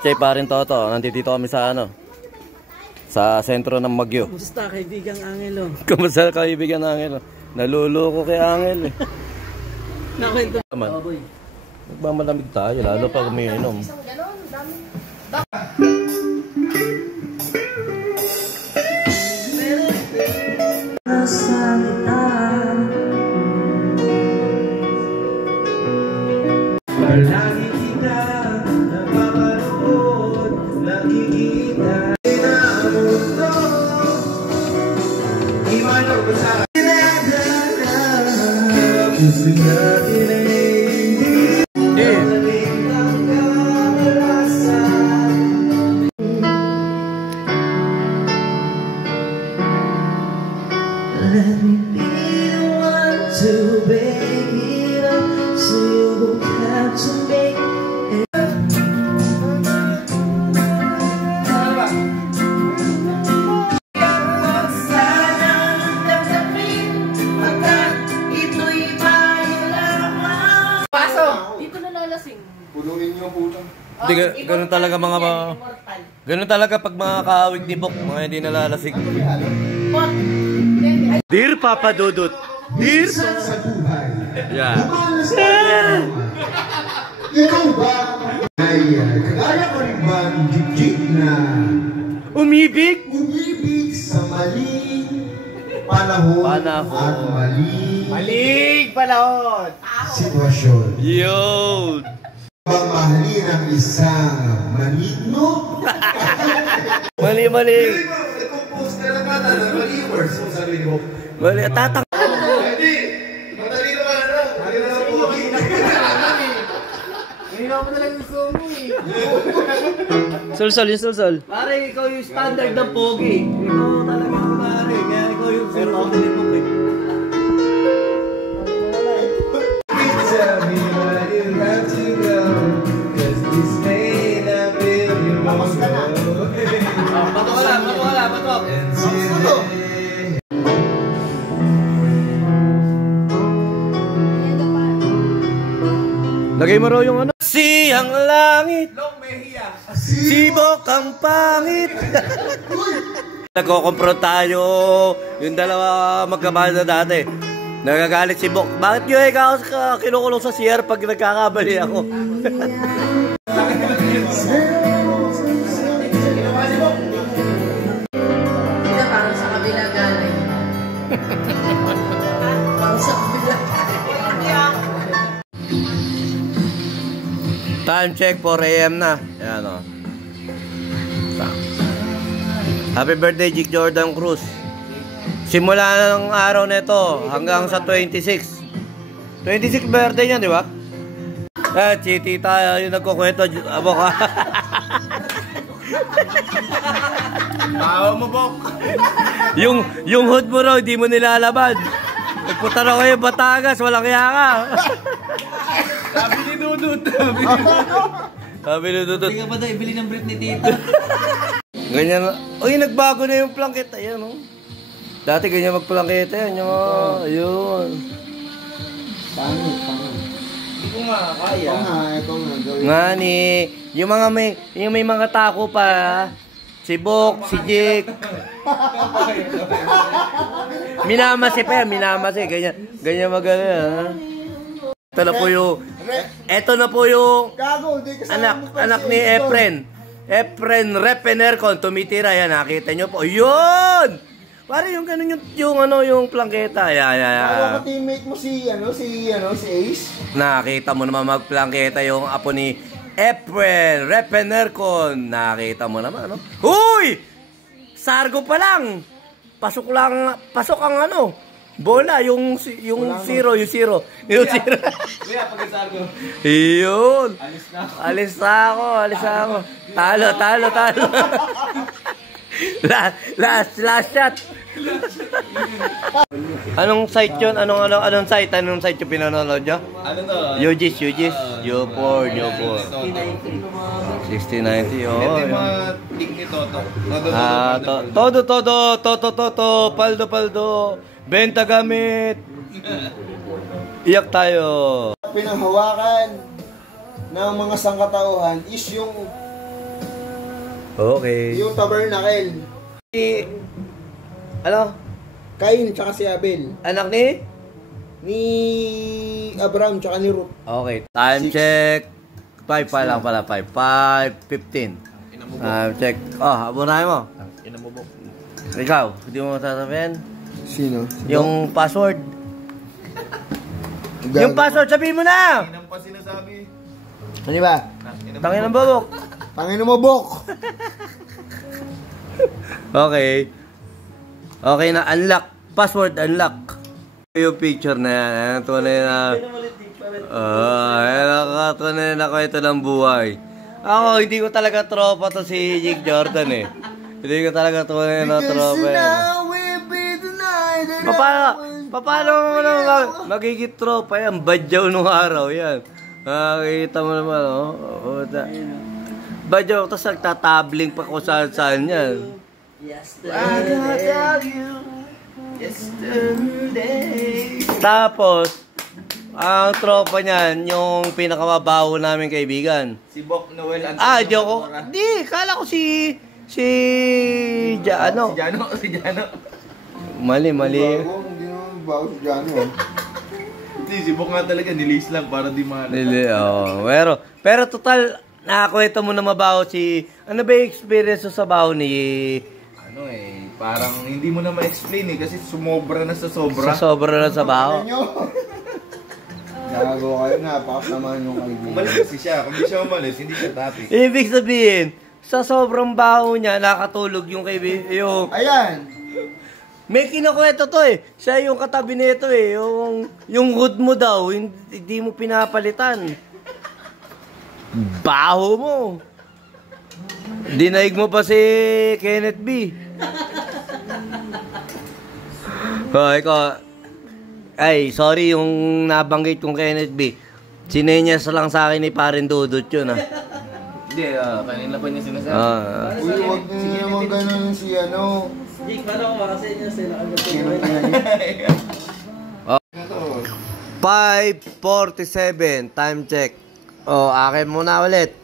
Chay pa rin Toto, nandito kami sa ano, sa sentro ng Magyo. Kumusta kaibigang Angelo? Kumusta kaibigan Angelo? Naluloko kay Angel eh. Nakwento naman. Nagmamalamig tayo, lalo pag umiinom. Lagi kita napapanood, nakikita na mundo. Imano ba sa puso natin ay hindi ang kamalasan. Let me be the one to bake it up so you won't have to make it. Ganun talaga ganun talaga pag mga kaawig ni Bok, mga hindi nalalasing. Dear Papa Dudut, dear Sa buhay. yeah. Ikaw ba ay kagaya ko rin ba ng jig na Umibig sa maling panahon at maling panahon! sitwasyon? Yun. Bang mahalin ang isang maligno? Mali Nag-compose ka lang kata na mali words kung sabi mo. Mali tatang. Hindi! Madali naman ano? Madali naman pogi. Hindi ako talaga gusto mo eh. Sulsol. Pare, ikaw yung standard ng pogi. Ikaw talaga pare. Kaya ikaw yung zero out ng book eh. Tell me why you have to go, 'cause this may not be your Tapos ka na. Patok ka lang. Lagay mo raw yung ano. Siyang langit. Sibok ang pangit. Nagkokompro tayo. Yung dalawa magkabahal na dati. Nagagalit si Bok. Bakit yun ikaw kinukulong sa CR pag nagkakabali ako? Parang sa kabila galing. Parang sa kabila galing. Time check 4 AM na. Ayan o. Happy birthday Jig Jordan Cruz. Simula na ng araw nito hanggang sa 26. 26 birthday niya, di ba? Chiti tayo, yung nagkukwento. Abo ka. Bawa mo, Bok. yung hood mo raw, di mo nilalaban. Nagpunta raw kayo Batangas, walang kaya ka. Sabi ni Dudut. Hindi ka ba daw ibili ng brief ni Tita? Ganyan na. Uy, nagbago na yung plangketa. Ayan, oh. Dati ganyan magplangketa yan. Ayun. Pangit. Hindi ko nga kaya. Ito nga. Nga ni, yung may mga tako pa. Si Bok, si Jake. Minamasi pa yan, minamasi. Ganyan magaling, ha? Ito na po yung anak ni Efren. Efren Repenercon, tumitira yan, nakita nyo po. Yun! Pare yung ganun yung plangketa. Ako teammate mo si Ace. Nakita mo naman magplangketa yung apo ni Efren Repenercon. Nakita mo naman, no? Huy! Sargo pa lang. Pasok ang bola, yung zero. Kuya, pag-sargo. Iyon. Alis na ako. Talo. Last shot. Anong site yun? Anong site yung pinanonood nyo? Ano to? UGIS. U4. 6090. Oh. Ito yung mga link ni Toto. Todo. Paldo. Benta gamit. Iyak tayo. Pinanghawakan ng mga sangkatauhan is yung Okay. Yung tabernacle. Ano? Cain tsaka si Abel. Anak ni? Ni Abraham tsaka ni Ruth. Okay. Time check. 5 pa lang pala. 5:15. Time check. Oh, abunahin mo. Inamubok. Ikaw, hindi mo masasabihin? Sino? Yung password. Gago. Yung password, sabihin mo na! Inam pa sinasabi. Ano ba? Tangin ng babok. Panginoon mo, Bok! Okay. Okay na, unlock. Password, unlock. Yung picture na yan. Ayan, tunay na... ayan, tunay na kwento ng buhay. Ako, hindi ko talaga tropa to si Jake Jordan eh. Hindi ko talaga tunay na tropa eh. Paano mo naman magiging tropa yan? Badyaw nung araw yan. Nakikita mo naman, oh. Badyaw, tapos nagtatabling pa kung saan-saan yan. Tapos, ang tropa niyan, yung pinakamabaho namin kaibigan. Si Bok Noel Antonio. Di ako. Di, kala ko si Jano. Si Jano. Mali. Bago, hindi naman bago si Jano. Hindi, si Bok nga talaga nilis lang para di mahalata. Pero total, nakakwento mo na mabaho si... Ano ba yung experience sa baho ni... Ano parang hindi mo na ma-explain kasi sumobra na sa sobra. Sa sobra na sa baho. Gago kayo, napakasama yung kaibigan. Umalis kasi siya. Kung di siya umalis, hindi siya topic. Ibig sabihin, sa sobrang baho niya, nakatulog yung kaibigan. Ayan! May kinakwento to eh. Siya yung katabi nito eh. Yung hood mo daw, hindi mo pinapalitan. Baho mo. Dinaig mo pa si Kenneth B. Ikaw. Ay, sorry yung nabanggit kong Kenneth B. Sinenyas lang sa akin ni Parin Dudut yun Hindi, kanina pa niya sinasabi. Uy, huwag niyo naman ganun si ano. Jake, paano ko makasenyo sila agad? Sino tayo? 5:47, time check. Akin muna ulit.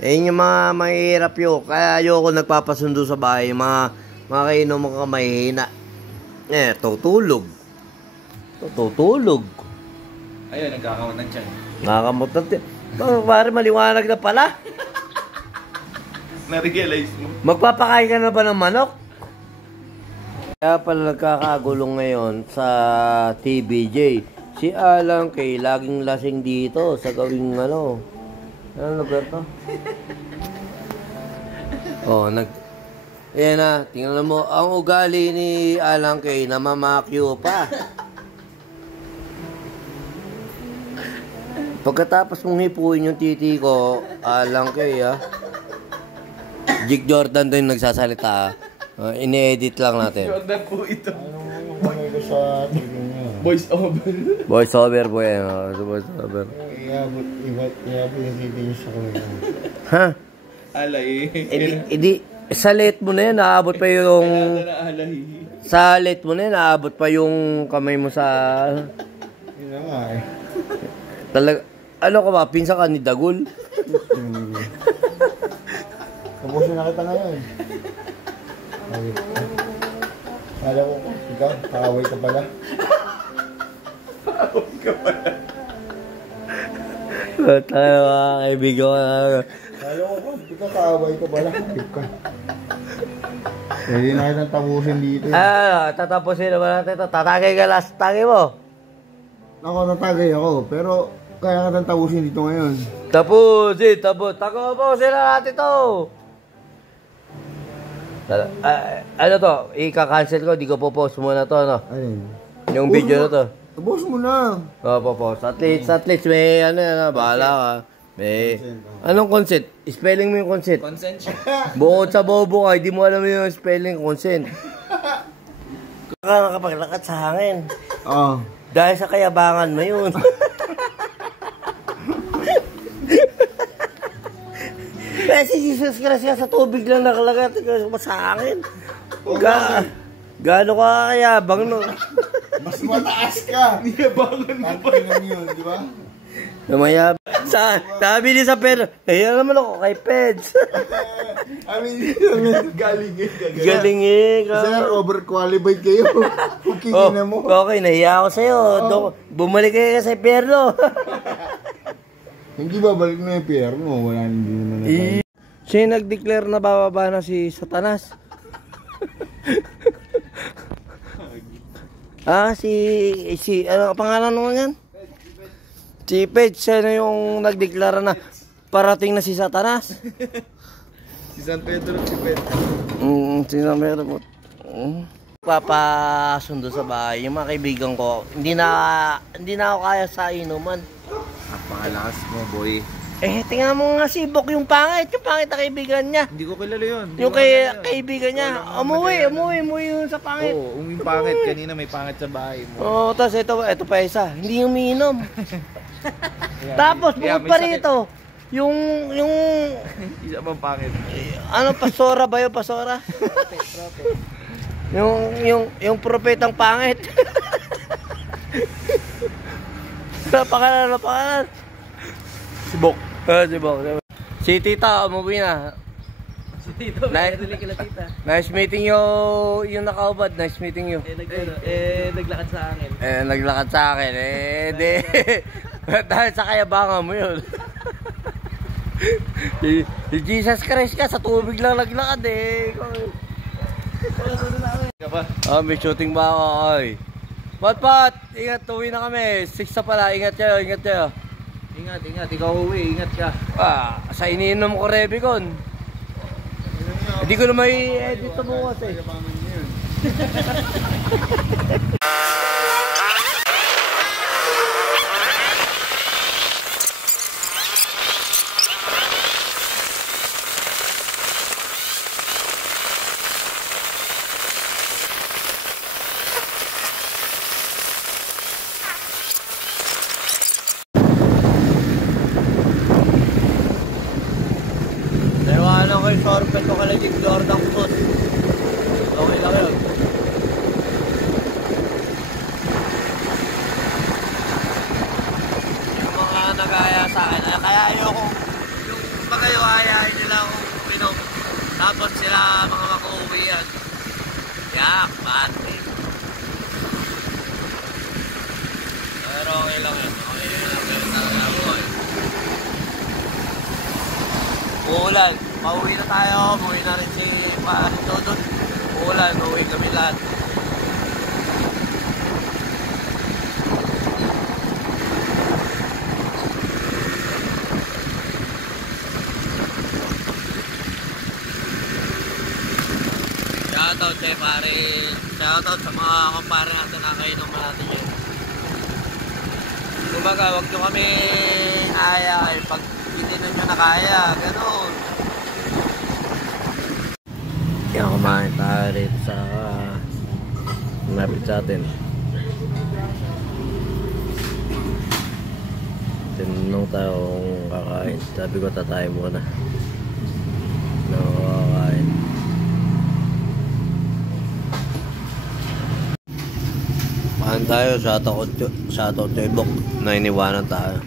Yung mga mahihirap yun. Kaya ayoko nagpapasundo sa bahay. Mga kainom mga mahihina. Tutulog. Ayun, nagkakawan ng tiyan. Nakakamot na. Pare, maliwanag na pala. Na-realize mo. Magpapakain ka na ba ng manok? Kaya pala nagkakagulong ngayon sa TBJ. Si Alan kay laging lasing dito sa gawing ano. Ano lugar to? Ayan na, tingnan mo. Ang ugali ni Alan kay namamakyo pa. Pagkatapos mong hipuin yung titi ko, Alan kay Jake Jordan din nagsasalita. Ini-edit lang natin. Jordan po ito. Ano bangay ko sa TV niya? Voice over. Voice over po yan. Voice over. Iabot yung TV niya sa kamay. Ha? Alay. Sa late mo na yan, naabot pa yung... Alay. Sa late mo na yan, naabot pa yung kamay mo sa... Yun na nga eh. Talaga... Ano ka ba? Pinsa ka ni Dagul? Kapusin na kita ngayon. Kala ko, ikaw, kakaway ka pala. Tayo mga kaibigan ko. Kala ko, ikaw kakaway ka pala. Hapip ka. Hindi na kitang tapusin dito. Tatapusin naman natin ito. Tatagay ka last tagay mo. Ako, tatagay ako. Pero, kaya kitang tapusin dito ngayon. Tapusin. Tapusin na natin ito. Ano to? Ika-cancel ko. Di ko po-post muna to. No? Ayun. Yung video na to. Tapos mo na. Po-post. At least may ano, bahala ka. May... Anong consent? Spelling mo yung consent. Consent siya. Bukod sa bobo ka, hindi mo alam yung spelling consent. Nakapaglakat sa hangin. Oo. Dahil sa kayabangan mo yun. Si Jesus Christ sa tubig lang nakalagat sa hangin. Gaano ka kayabang no? Mas mataas ka. Niyabangan mo pa. Tatangan yun, di ba? Namaya. Sabi ni sa pero, ayan naman ako kay Peds. I mean, galing eh. Galing eh. Sir, overqualified kayo. Oh, Kukingin mo. okay, nahiya ako sa'yo. Bumalik kayo sa Perno. Hindi babalik na yung PR mo. Wala, hindi naman na tayo. Siya nag-declare na bababa na si Satanas. Ano pangalan mo yan? Si Page, siya na yung nagdeklara na parating na si Satanas. Si San Pedro, si Pedro. Si San Pedro. Papasundo sa bahay, yung mga kaibigan ko, hindi na ako kaya sa inuman. Napakalakas mo, boy. Tingnan mo nga si Bok, yung pangit na kaibigan niya. Hindi ko kilala yun. Yung kaibigan niya, umuwi yun sa pangit. Oo, yung pangit. Kanina may pangit sa bahay mo. Oo, tapos ito pa isa, hindi umiinom. Tapos bukod pa rito, yung Isa bang pangit? ano, pastora ba yun, pastora? yung propetang pangit. Napakalan. Si Bok. Si Bok. Si Tita, umuwi na. Si Tito, nagdali kila tita. Nice meeting you, yung nakaubad. Nice meeting you. Naglakad sa akin. Naglakad sa akin. Di. Dahil sa kayabangan mo yun. Si Jesus Christ ka, sa tubig lang naglakad eh. May shooting ba ako? Ay. Pat, ingat, uwi na kami. 6 na pala, ingat kayo. Ingat. Ikaw uwi, ingat ka. Sa iniinom ko Rebicon. Hindi ko na may edit ito bukas eh. Nawalan ko yung sorbet ko kalagig Jordan Food. Okay lang yun. Yung mga nag-aya sa akin, kaya ayoko yung magayo ayahin nila akong pinom. Tapos sila mga makauwi yan. Yak, pati. Pero okay lang yun. Uulan, pauwi na tayo, umuwi na rin si Dodon. Uulan, uuwi kami lahat. Shoutout kay pare, shoutout sa mga kumpare natin na kainom natin yun. Kumbaga, wag nyo kami aya pag hindi na nyo nakaya, gano'n. Kaya kumain tayo rito sa malapit sa atin. Tinanong tayo kung kakain. Sabi ko tatay muna. No, kakain. Kain tayo, shoutout kay Bok na iniwanan tayo.